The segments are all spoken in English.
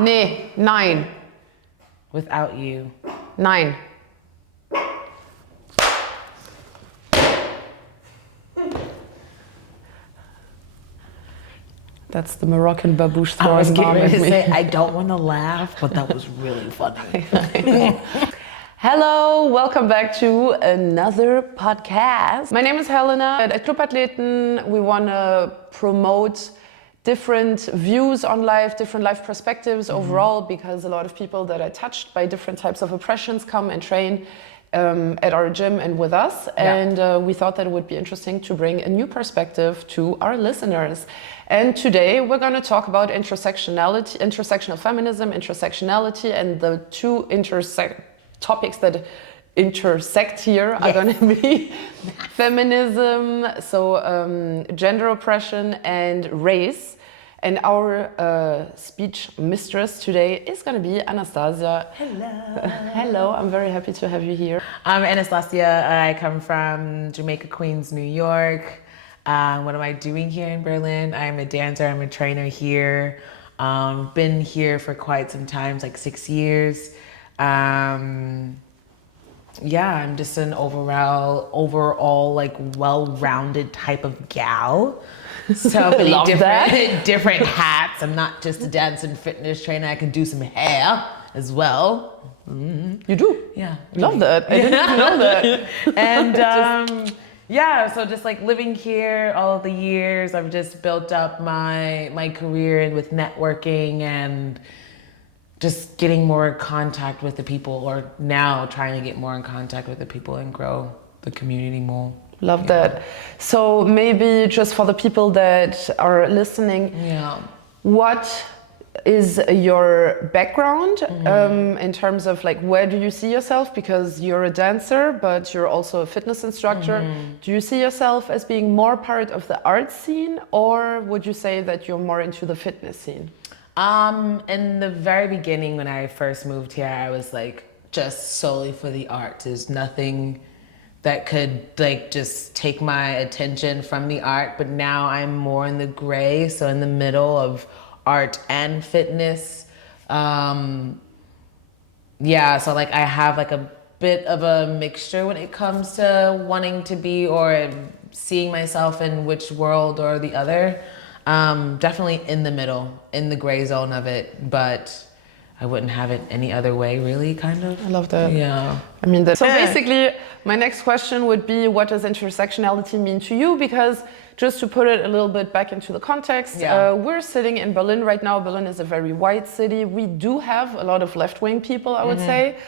Nee, nein. Without you. Nein. That's the Moroccan babouche throwing bomb at me. I don't want to laugh, but that was really funny. Hello, welcome back to another podcast. My name is Helena. At Club Athleten, we want to promote different views on life, different life perspectives overall, because a lot of people that are touched by different types of oppressions come and train at our gym and with us. Yeah. And we thought that it would be interesting to bring a new perspective to our listeners. And today we're going to talk about intersectionality, intersectional feminism, intersectionality, and the two topics that intersect here are going to be feminism, so gender oppression and race. And our speech mistress today is going to be Anastasia. Hello. Hello, I'm very happy to have you here. I'm Anastasia. I come from Jamaica, Queens, New York. What am I doing here in Berlin? I'm a dancer, I'm a trainer here. Been here for quite some time, like 6 years. I'm just an overall like well-rounded type of gal. So many different hats. I'm not just a dance and fitness trainer. I can do some hair as well. Mm-hmm. You do? Yeah. Love that. I didn't even know that. And so just like living here all of the years, I've just built up my career and with networking and just getting more contact with the people, or now trying to get more in contact with the people and grow the community more. Love that. So maybe just for the people that are listening, what is your background in terms of like, where do you see yourself? Because you're a dancer, but you're also a fitness instructor. Do you see yourself as being more part of the art scene, or would you say that you're more into the fitness scene? In the very beginning, when I first moved here, I was like just solely for the art. There's nothing that could like just take my attention from the art, but now I'm more in the gray, so in the middle of art and fitness. So like I have like a bit of a mixture when it comes to wanting to be or seeing myself in which world or the other. Definitely in the middle, in the gray zone of it, but I wouldn't have it any other way, really, kind of. I love that. Yeah. I mean, so basically, my next question would be, what does intersectionality mean to you? Because just to put it a little bit back into the context, we're sitting in Berlin right now. Berlin is a very white city. We do have a lot of left-wing people, I would say.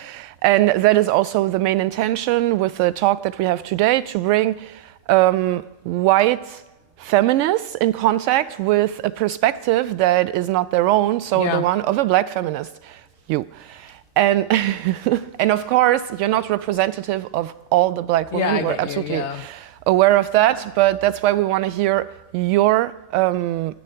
And that is also the main intention with the talk that we have today, to bring white feminists in contact with a perspective that is not their own, so the one of a black feminist, you. And and of course, you're not representative of all the black women. We're absolutely aware of that, but that's why we want to hear your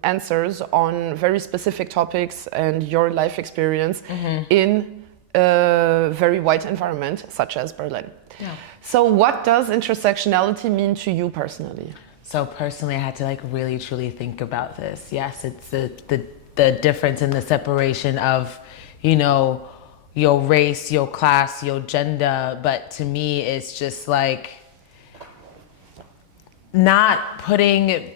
answers on very specific topics and your life experience in a very white environment, such as Berlin. Yeah. So what does intersectionality mean to you personally? So personally, I had to like really truly think about this. Yes, it's the difference in the separation of, you know, your race, your class, your gender. But to me, it's just like not putting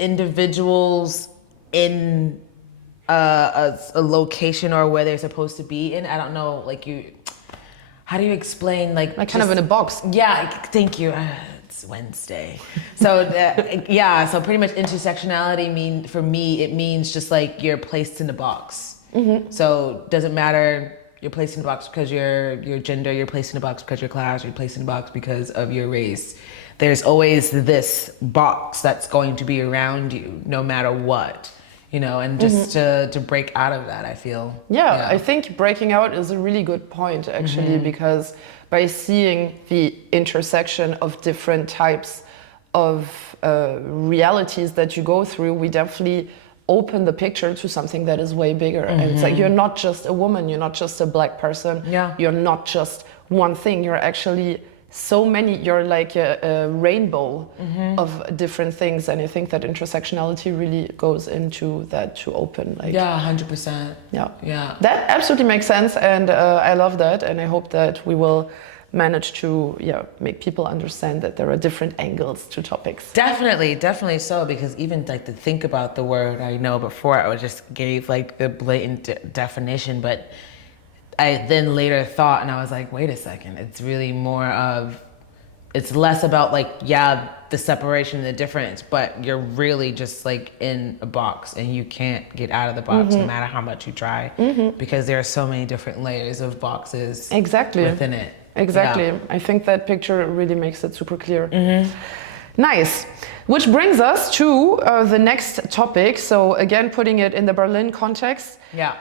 individuals in a location or where they're supposed to be in. I don't know, like how do you explain like kind of in a box? Yeah, thank you. It's Wednesday. So so pretty much intersectionality for me, it means just like you're placed in a box. So doesn't matter, you're placed in a box because your gender, you're placed in a box because your class, you're placed in a box because of your race. There's always this box that's going to be around you no matter what, you know, and just to break out of that, I feel. Yeah, I think breaking out is a really good point, actually, because by seeing the intersection of different types of realities that you go through, we definitely open the picture to something that is way bigger. And it's like, you're not just a woman, you're not just a black person, you're not just one thing, you're actually so many, you're like a rainbow of different things, and I think that intersectionality really goes into that, to open like 100%. Yeah, that absolutely makes sense, and I love that, and I hope that we will manage to make people understand that there are different angles to topics. Definitely so, because even like to think about the word, I know before I just gave like the blatant definition, but I then later thought, and I was like, wait a second, it's really more of, it's less about like, the separation and the difference, but you're really just like in a box and you can't get out of the box no matter how much you try, because there are so many different layers of boxes within it. Exactly. Yeah. I think that picture really makes it super clear. Nice. Which brings us to the next topic. So again, putting it in the Berlin context. Yeah.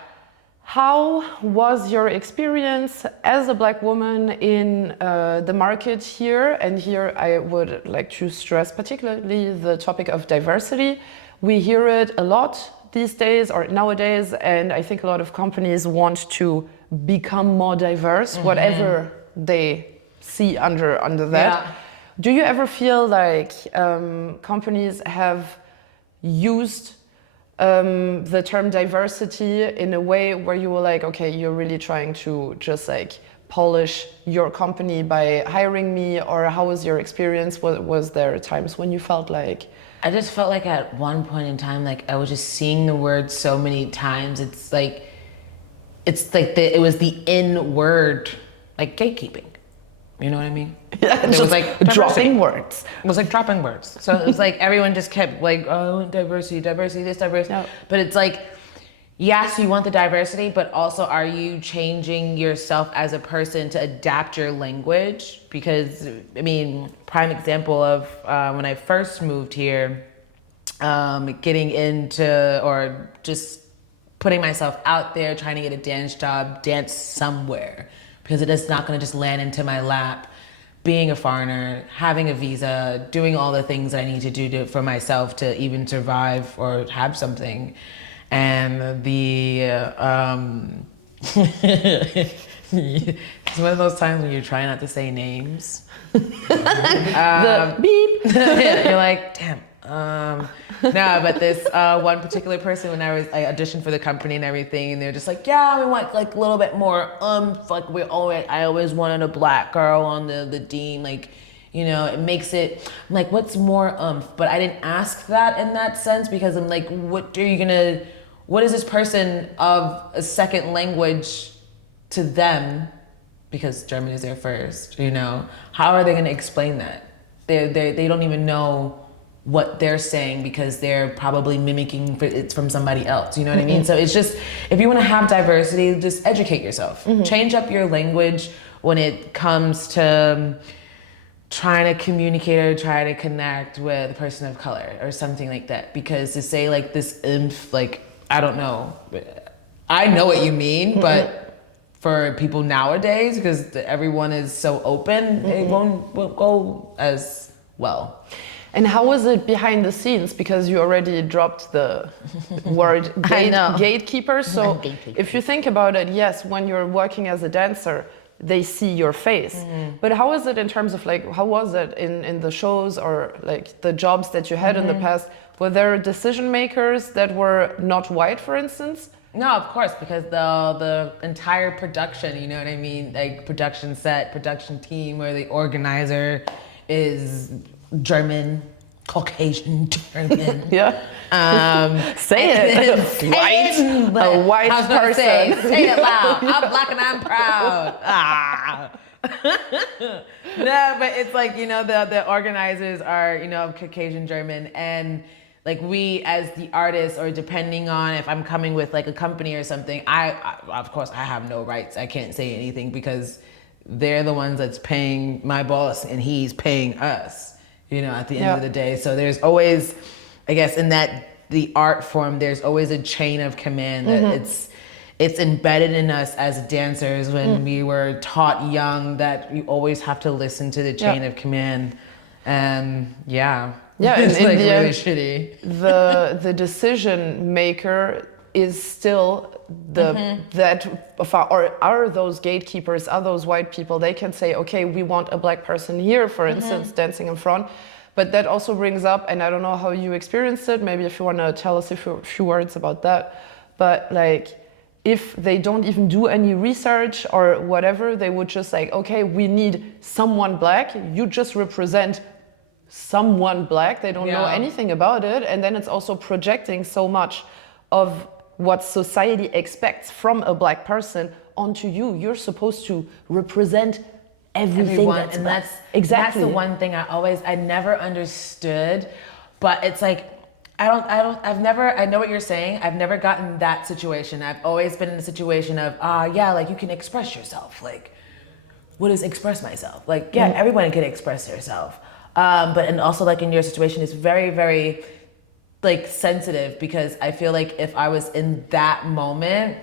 How was your experience as a Black woman in the market here? And here I would like to stress particularly the topic of diversity. We hear it a lot these days or nowadays, and I think a lot of companies want to become more diverse, whatever they see under that. Yeah. Do you ever feel like companies have used the term diversity in a way where you were like, okay, you're really trying to just like polish your company by hiring me? Or how was your experience? Was there times when you felt like... I just felt like at one point in time, like I was just seeing the word so many times. It's like it was the in word, like gatekeeping. You know what I mean? Yeah, it was like dropping words. It was like dropping words. So it was like everyone just kept like, oh, diversity, this, diversity. No. But it's like, yes, you want the diversity, but also are you changing yourself as a person to adapt your language? Because, I mean, prime example of when I first moved here, getting into, or just putting myself out there, trying to get a dance job, dance somewhere. Because it is not going to just land into my lap. Being a foreigner, having a visa, doing all the things that I need to do for myself to even survive or have something. And it's one of those times when you're trying not to say names. The beep. You're like, damn. No, but this one particular person, when I auditioned for the company and everything, and they're just like, yeah, we want like a little bit more like I always wanted a Black girl on the team, like, you know, it makes it, I'm like, what's more but I didn't ask that in that sense, because I'm like, what is this person of a second language to them, because German is their first, you know, how are they going to explain that? They don't even know what they're saying, because they're probably mimicking it from somebody else, you know what I mean? So it's just, if you want to have diversity, just educate yourself. Change up your language when it comes to trying to communicate or try to connect with a person of color or something like that. Because to say like this like, I don't know, I know what you mean, but for people nowadays, because everyone is so open, it won't go as well. And how was it behind the scenes? Because you already dropped the word gatekeeper. So if you think about it, yes, when you're working as a dancer, they see your face. But how is it in terms of like, how was it in the shows or like the jobs that you had in the past? Were there decision makers that were not white, for instance? No, of course, because the entire production, you know what I mean? Like production set, production team, where the organizer is German, Caucasian German. Say it. A white person. Say it loud. I'm Black and I'm proud. No, but it's like, you know, the organizers are, you know, Caucasian German, and like we as the artists, or depending on if I'm coming with like a company or something, I of course I have no rights. I can't say anything, because they're the ones that's paying my boss and he's paying us, you know, at the end of the day. So there's always, I guess, in the art form, there's always a chain of command that it's embedded in us as dancers when we were taught young that you always have to listen to the chain of command. Yeah, it's like the really shitty. The decision maker is still are those gatekeepers, are those white people. They can say, okay, we want a black person here, for instance, dancing in front. But that also brings up, and I don't know how you experienced it, maybe if you want to tell us a few words about that, but like, if they don't even do any research or whatever, they would just like, okay, we need someone black, you just represent someone black, they don't know anything about it, and then it's also projecting so much of what society expects from a black person onto you. You're supposed to represent everyone, and black. That's the one thing I never understood, but it's like I know what you're saying. I've never gotten that situation. I've always been in a situation of like you can express yourself. Like, what is express myself? Like, everyone can express yourself. And also like in your situation, it's very, very like sensitive, because I feel like if I was in that moment,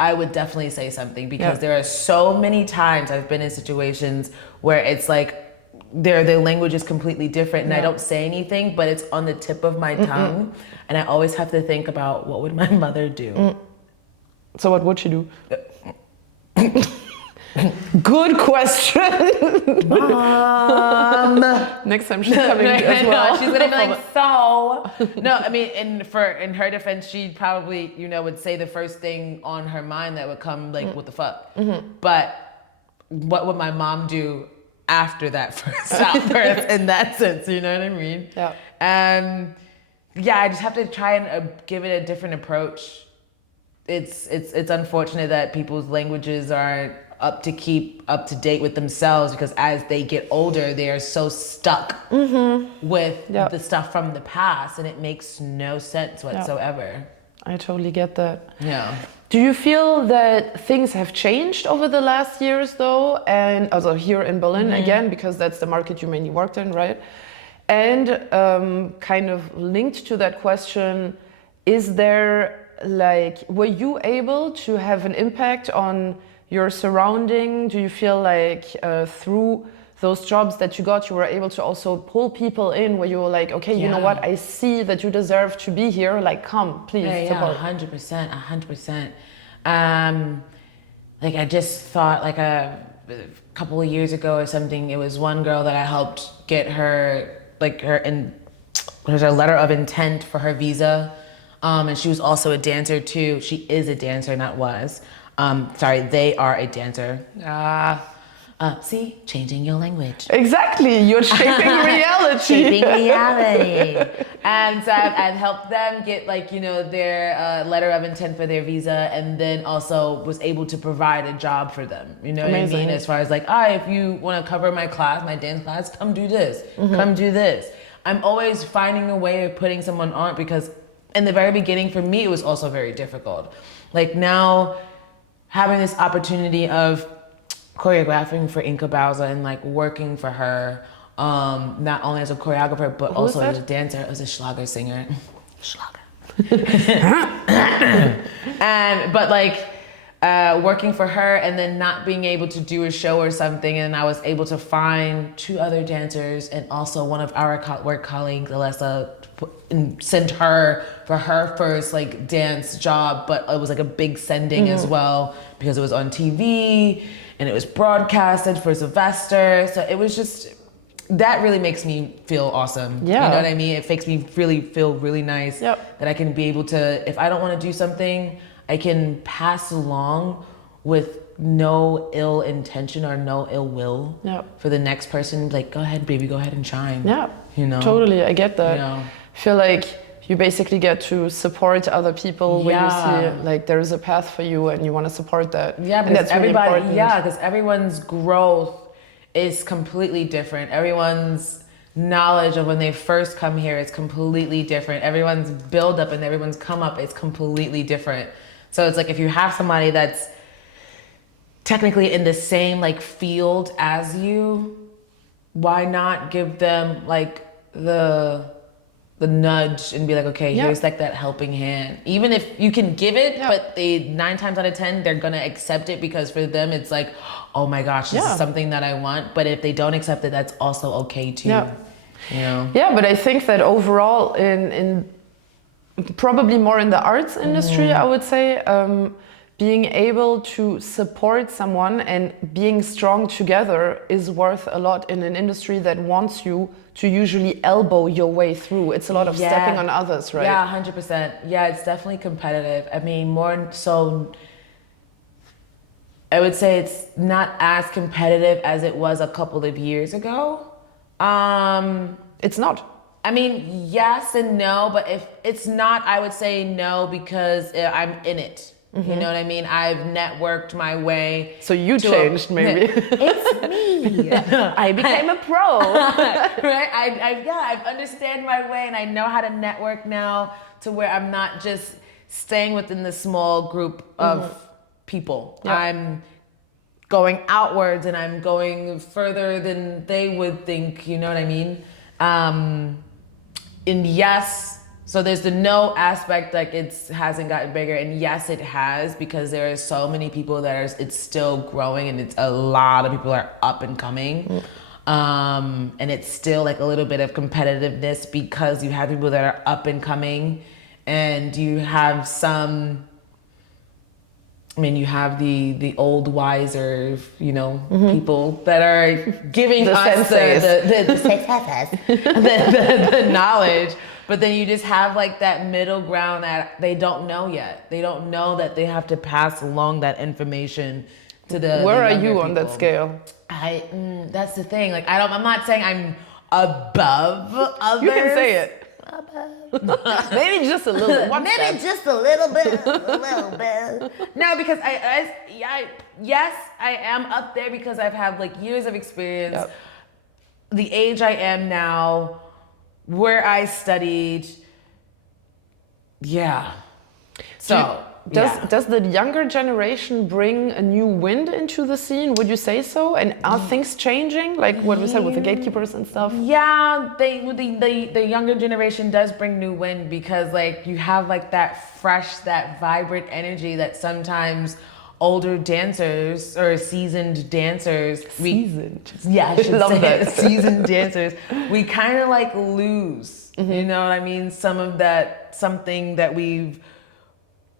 I would definitely say something, because there are so many times I've been in situations where it's like their language is completely different and I don't say anything, but it's on the tip of my tongue, and I always have to think about what would my mother do. So what would she do? Good question. Mom. Next time she's coming as well. No, she's gonna be like, so. No, I mean, in her defense, she probably, would say the first thing on her mind that would come, like, what the fuck? But what would my mom do after that first outburst in that sense? You know what I mean? Yeah. I just have to try and give it a different approach. It's unfortunate that people's languages aren't up to date with themselves, because as they get older, they are so stuck with the stuff from the past, and it makes no sense whatsoever. I totally get that. Yeah. Do you feel that things have changed over the last years though? And also here in Berlin again, because that's the market you mainly worked in, right? And kind of linked to that question, is there were you able to have an impact on your surrounding? Do you feel like through those jobs that you got, you were able to also pull people in where you were like, okay, you know what, I see that you deserve to be here, like, come, please, support. 100%. Like, I just thought, like, a couple of years ago or something, it was one girl that I helped get her, like, there's a letter of intent for her visa. And she was also a dancer too. She is a dancer, not was. They are a dancer. See, changing your language. Exactly, you're shaping reality. And so I've helped them get their letter of intent for their visa, and then also was able to provide a job for them. You know Amazing. what I mean? As far as like, if you want to cover my class, my dance class, come do this, come do this. I'm always finding a way of putting someone on, because in the very beginning, for me, it was also very difficult. Like now, having this opportunity of choreographing for Inka Bauza and like working for her, not only as a choreographer, but also as a dancer, as a Schlager singer. Schlager. Working for her and then not being able to do a show or something, and I was able to find 2 other dancers and also one of our work colleagues, Alessa, and send her for her first like dance job, but it was like a big sending as well, because it was on TV and it was broadcasted for Sylvester. So it was just, that really makes me feel awesome. Yeah. You know what I mean? It makes me really feel really nice that I can be able to, if I don't want to do something, I can pass along with no ill intention or no ill will for the next person. Like, go ahead, baby, go ahead and shine. Yeah, you know? Totally, I get that. You know? I feel like you basically get to support other people when you see like there is a path for you and you want to support that. Yeah, and that's really important. because everyone's growth is completely different. Everyone's knowledge of when they first come here is completely different. Everyone's build up and everyone's come up is completely different. So it's like if you have somebody that's technically in the same like field as you, why not give them like the nudge and be like, okay, here's like that helping hand. Even if you can give it, but they 9 times out of 10, they're gonna accept it because for them it's like, oh my gosh, this is something that I want. But if they don't accept it, that's also okay too. Yeah. You know? Yeah, but I think that overall in probably more in the arts industry, I would say, being able to support someone and being strong together is worth a lot in an industry that wants you to usually elbow your way through. It's a lot of stepping on others, right? Yeah, 100%. Yeah, it's definitely competitive. I mean, more so, I would say it's not as competitive as it was a couple of years ago. It's not. I mean, yes and no, but if it's not, I would say no because I'm in it. You know what I mean? I've networked my way. So you changed, maybe. It's me. I became a pro. Right? I've understand my way and I know how to network now to where I'm not just staying within the small group of people. Yep. I'm going outwards and I'm going further than they would think, you know what I mean? And yes, so there's the no aspect, like it hasn't gotten bigger, and yes, it has, because there are so many people it's still growing, and it's a lot of people are up and coming. And it's still like a little bit of competitiveness because you have people that are up and coming, and you have some, I mean, you have the old wiser, you know, people that are giving the us the knowledge. But then you just have like that middle ground that they don't know yet. They don't know that they have to pass along that information to the Where are younger you on that scale? That's the thing. Like I'm not saying I'm above others. You can say it. Maybe just a little bit. Maybe just a little bit. No, because yes, I am up there because I've had like years of experience. Yep. The age I am now, where I studied, yeah. So does the younger generation bring a new wind into the scene? Would you say so? And are things changing, like what we said with the gatekeepers and stuff? Yeah, the younger generation does bring new wind because like you have like that fresh, that vibrant energy that sometimes older dancers or seasoned dancers I should love say that. seasoned dancers, we kind of like lose, you know what I mean? Some of that, something that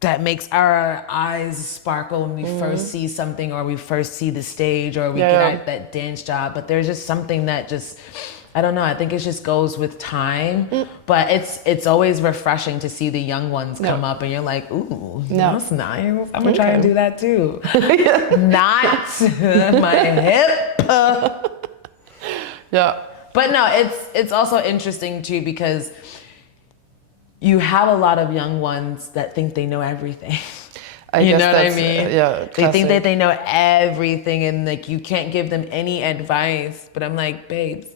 that makes our eyes sparkle when we first see something, or we first see the stage, or we get at that dance job. But there's just something that just, I don't know, I think it just goes with time. But it's always refreshing to see the young ones come up and you're like, ooh, that's nice. I'm gonna try and do that too. Not my hip. Yeah. But no, it's also interesting too because you have a lot of young ones that think they know everything. You know what I mean? Yeah. They think that they know everything and like you can't give them any advice. But I'm like, babes,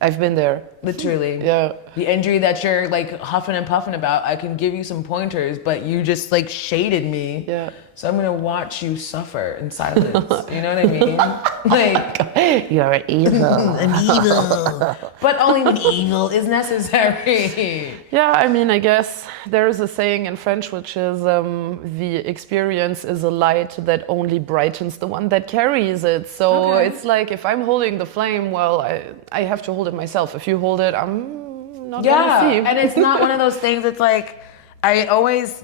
I've been there. Literally. Yeah. The injury that you're like huffing and puffing about, I can give you some pointers, but you just like shaded me. Yeah. So I'm gonna watch you suffer in silence. You know what I mean? Like, you're evil. I'm evil. But only when evil is necessary. Yeah, I mean, I guess there is a saying in French which is the experience is a light that only brightens the one that carries it. So it's like if I'm holding the flame, well, I have to hold it myself. If you hold it, I'm not gonna see. And it's not one of those things, it's like, I always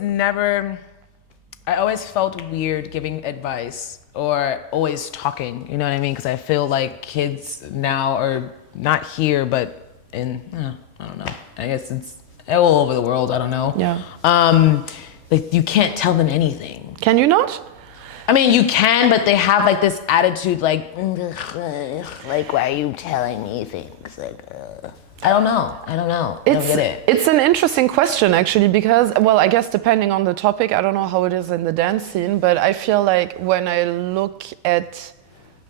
felt weird giving advice or always talking, you know what I mean? Because I feel like kids now are not here, but I don't know. I guess it's all over the world, I don't know. Yeah. Like you can't tell them anything. Can you not? I mean, you can, but they have like this attitude like why are you telling me things? Like, I don't know. I don't get it. It's an interesting question, actually, because, well, I guess depending on the topic, I don't know how it is in the dance scene, but I feel like when I look at,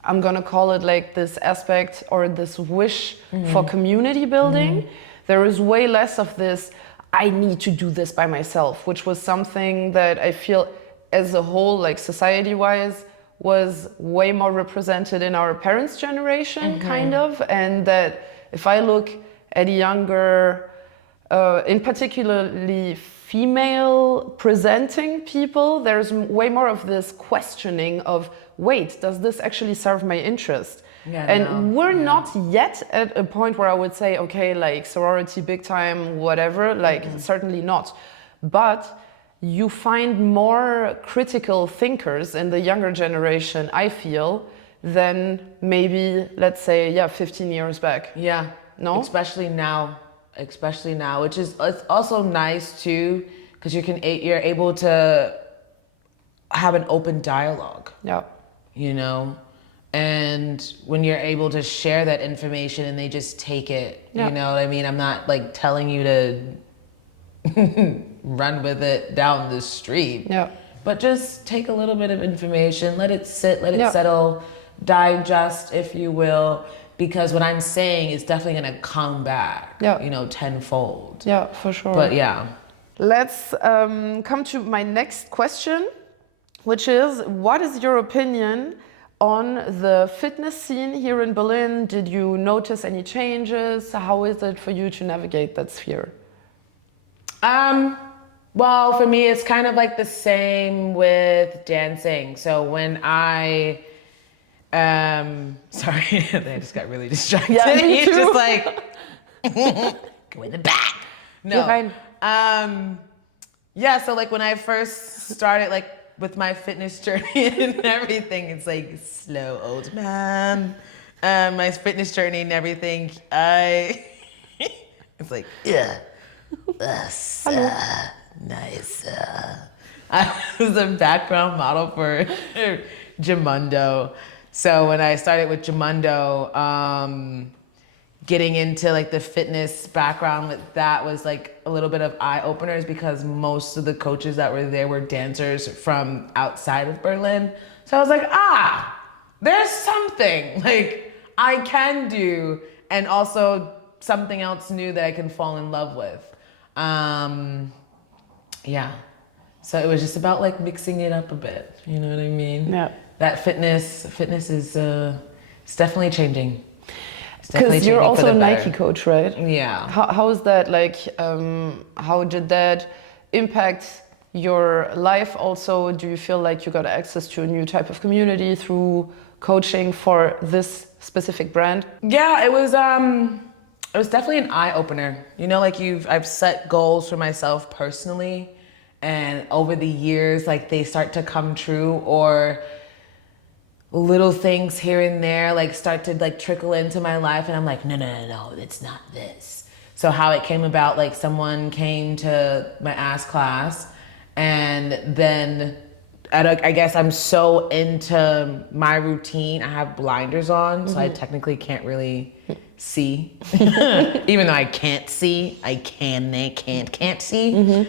I'm going to call it like this aspect or this wish for community building, there is way less of this, I need to do this by myself, which was something that I feel as a whole, like society-wise, was way more represented in our parents' generation, kind of, and that if I look at younger, in particularly female presenting people, there's way more of this questioning of, wait, does this actually serve my interest? Yeah, and we're not yet at a point where I would say, okay, like sorority, big time, whatever, like certainly not. But you find more critical thinkers in the younger generation, I feel, than maybe, let's say, 15 years back. Yeah. No? Especially now, which is, it's also nice too, because you're able to have an open dialogue. Yeah. You know? And when you're able to share that information and they just take it, you know what I mean? I'm not like telling you to run with it down the street. Yeah. But just take a little bit of information, let it sit, let it settle, digest, if you will, because what I'm saying is definitely gonna come back, you know, tenfold. Yeah, for sure. But yeah. Let's come to my next question, which is, what is your opinion on the fitness scene here in Berlin? Did you notice any changes? How is it for you to navigate that sphere? Well, for me, it's kind of like the same with dancing. So when I, sorry, I just got really distracted. Yeah, me It's too. just like, go in the back. No. You're fine. Yeah, so like when I first started like with my fitness journey and everything, it's like slow old man. My fitness journey and everything, it's like, yeah. That's nice. I was a background model for Jamundo. So when I started with Jamundo, getting into like the fitness background with that was like a little bit of eye openers, because most of the coaches that were there were dancers from outside of Berlin. So I was like, there's something like I can do, and also something else new that I can fall in love with. Yeah. So it was just about like mixing it up a bit. You know what I mean? Yeah. That fitness is it's definitely changing. Because you're also a Nike coach, right? Yeah. How is that like? How did that impact your life? Also, do you feel like you got access to a new type of community through coaching for this specific brand? Yeah, it was definitely an eye opener. You know, like I've set goals for myself personally, and over the years, like they start to come true, or little things here and there like start to like trickle into my life, and I'm like, no, it's not this. So how it came about, like someone came to my ass class, and then I guess I'm so into my routine, I have blinders on, so I technically can't really see. Even though I can't see, I can't see.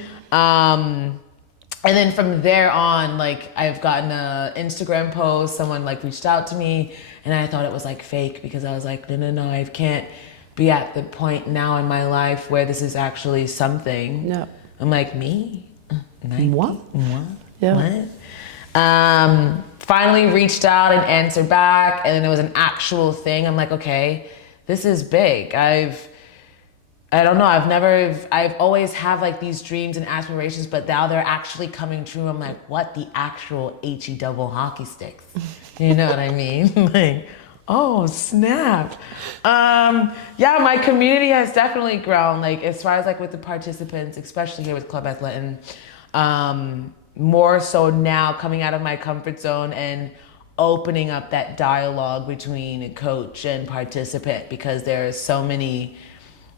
And then from there on, like I've gotten a Instagram post, someone like reached out to me, and I thought it was like fake, because I was like, no, I can't be at the point now in my life where this is actually something. Yeah. I'm like, me? Nike? What? Yeah. What? Finally reached out and answered back, and then it was an actual thing. I'm like, okay, this is big. I don't know, I've always have like these dreams and aspirations, but now they're actually coming true. I'm like, what? The actual HE double hockey sticks. You know what I mean? Like, oh, snap. Yeah, my community has definitely grown, like as far as like with the participants, especially here with Club Athleten. More so now coming out of my comfort zone and opening up that dialogue between coach and participant, because there are so many,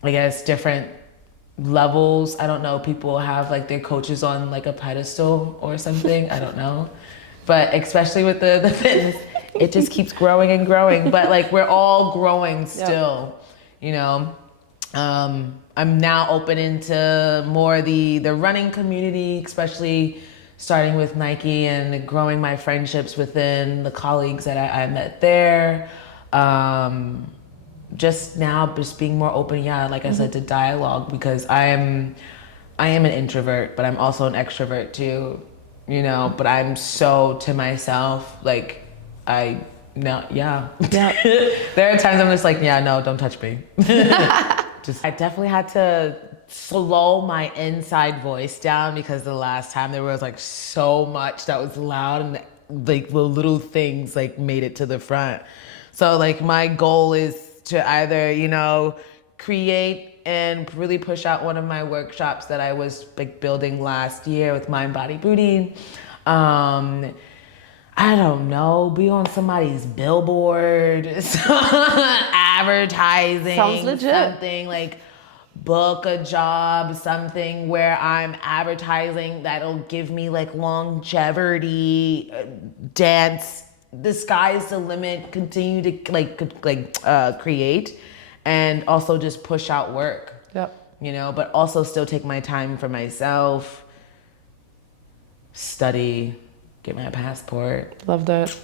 I guess, different levels. I don't know, people have like their coaches on like a pedestal or something. I don't know. But especially with the fitness, it just keeps growing and growing. But like we're all growing still, you know. I'm now open into more the running community, especially starting with Nike and growing my friendships within the colleagues that I met there. Just being more open, like I said, to dialogue, because I am an introvert, but I'm also an extrovert too, you know, but I'm so to myself, like there are times I'm just like, yeah, no, don't touch me. I definitely had to slow my inside voice down, because the last time there was like so much that was loud, and like the little things like made it to the front. So like my goal is to either, you know, create and really push out one of my workshops that I was like building last year with Mind, Body, Booty. I don't know, be on somebody's billboard, advertising. Sounds legit. Something like book a job, something where I'm advertising that'll give me like longevity, dance, the sky's the limit, continue to create, and also just push out work. Yep. You know, but also still take my time for myself, study, get my passport. Love that.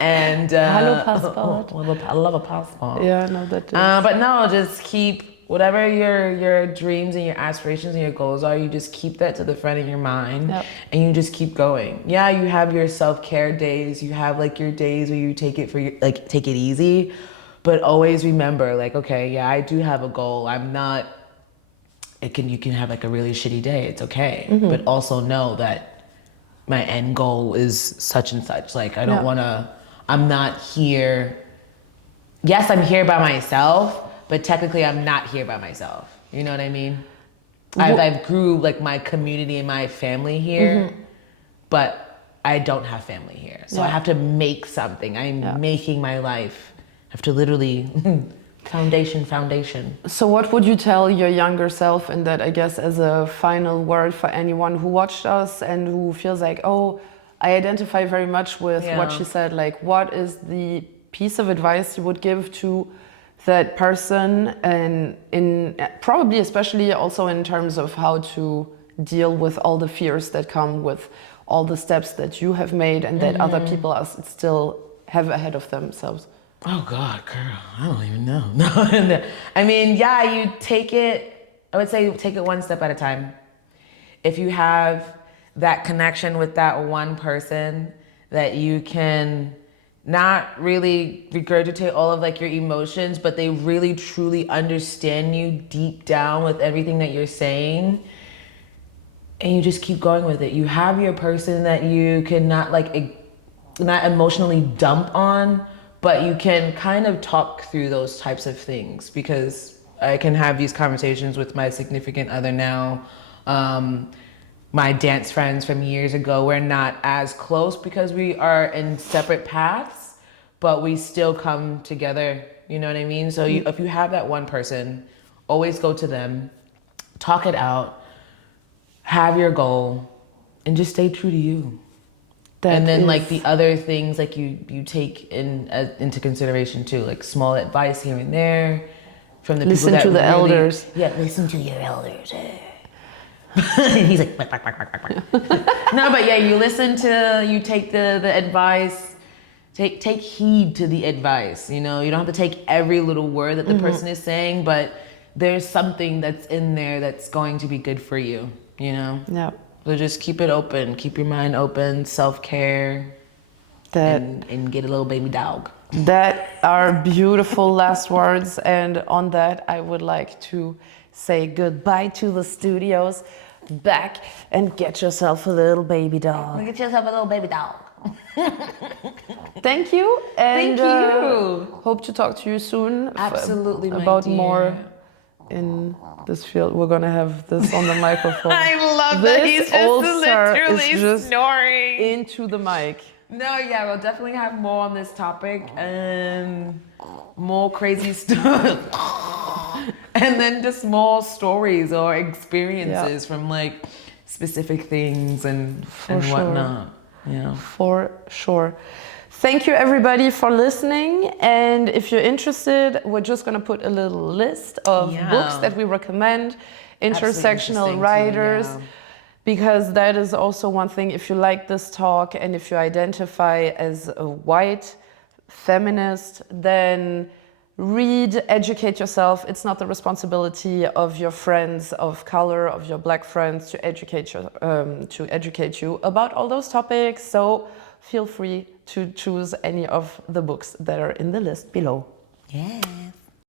And Hello, passport. I love a passport. Yeah, no, that is. But no, just keep whatever your dreams and your aspirations and your goals are. You just keep that to the front of your mind, Yep. and you just keep going. Yeah, you have your self-care days. You have like your days where you take it easy, but always remember, like, okay, yeah, I do have a goal. I'm not. You can have like a really shitty day. It's okay, but also know that my end goal is such and such. Like, I don't want to. I'm not here. Yes, I'm here by myself, but technically I'm not here by myself. You know what I mean? I've grew like my community and my family here, but I don't have family here. So I have to make something. I'm making my life. I have to literally foundation. So what would you tell your younger self, and that, I guess, as a final word for anyone who watched us and who feels like, oh, I identify very much with what she said, like, what is the piece of advice you would give to that person, and in probably especially also in terms of how to deal with all the fears that come with all the steps that you have made and that other people are still have ahead of themselves? Oh God, girl, I don't even know. No, I mean, yeah, you take it, I would say take it one step at a time. If you have that connection with that one person that you can not really regurgitate all of like your emotions, but they really truly understand you deep down with everything that you're saying, and you just keep going with it. You have your person that you can not emotionally dump on, but you can kind of talk through those types of things, because I can have these conversations with my significant other now. My dance friends from years ago, we're not as close because we are in separate paths, but we still come together, you know what I mean? So if you have that one person, always go to them, talk it out, have your goal, and just stay true to you. And then like the other things, like you take into consideration too, like small advice here and there from the people that listen to the elders. Yeah, listen to your elders. He's like, no, but yeah, you take the advice, take heed to the advice. You know, you don't have to take every little word that the person is saying, but there's something that's in there that's going to be good for you. You know. Yeah. So just keep it open, keep your mind open, self-care, and get a little baby dog. That are beautiful last words. And on that, I would like to say goodbye to the studios. Back and get yourself a little baby dog. Get yourself a little baby dog. Thank you. And Thank you. Hope to talk to you soon. Absolutely, my about dear. more in this field. We're gonna have this on the microphone. I love that he's just literally just snoring into the mic. No, yeah, we'll definitely have more on this topic and more crazy stuff. And then just more stories or experiences from like specific things and whatnot. Yeah. For sure. Thank you everybody for listening. And if you're interested, we're just gonna put a little list of books that we recommend, intersectional writers. Because that is also one thing, if you like this talk and if you identify as a white feminist, then read, educate yourself. It's not the responsibility of your friends of color, of your black friends to educate you about all those topics. So feel free to choose any of the books that are in the list below. Yes.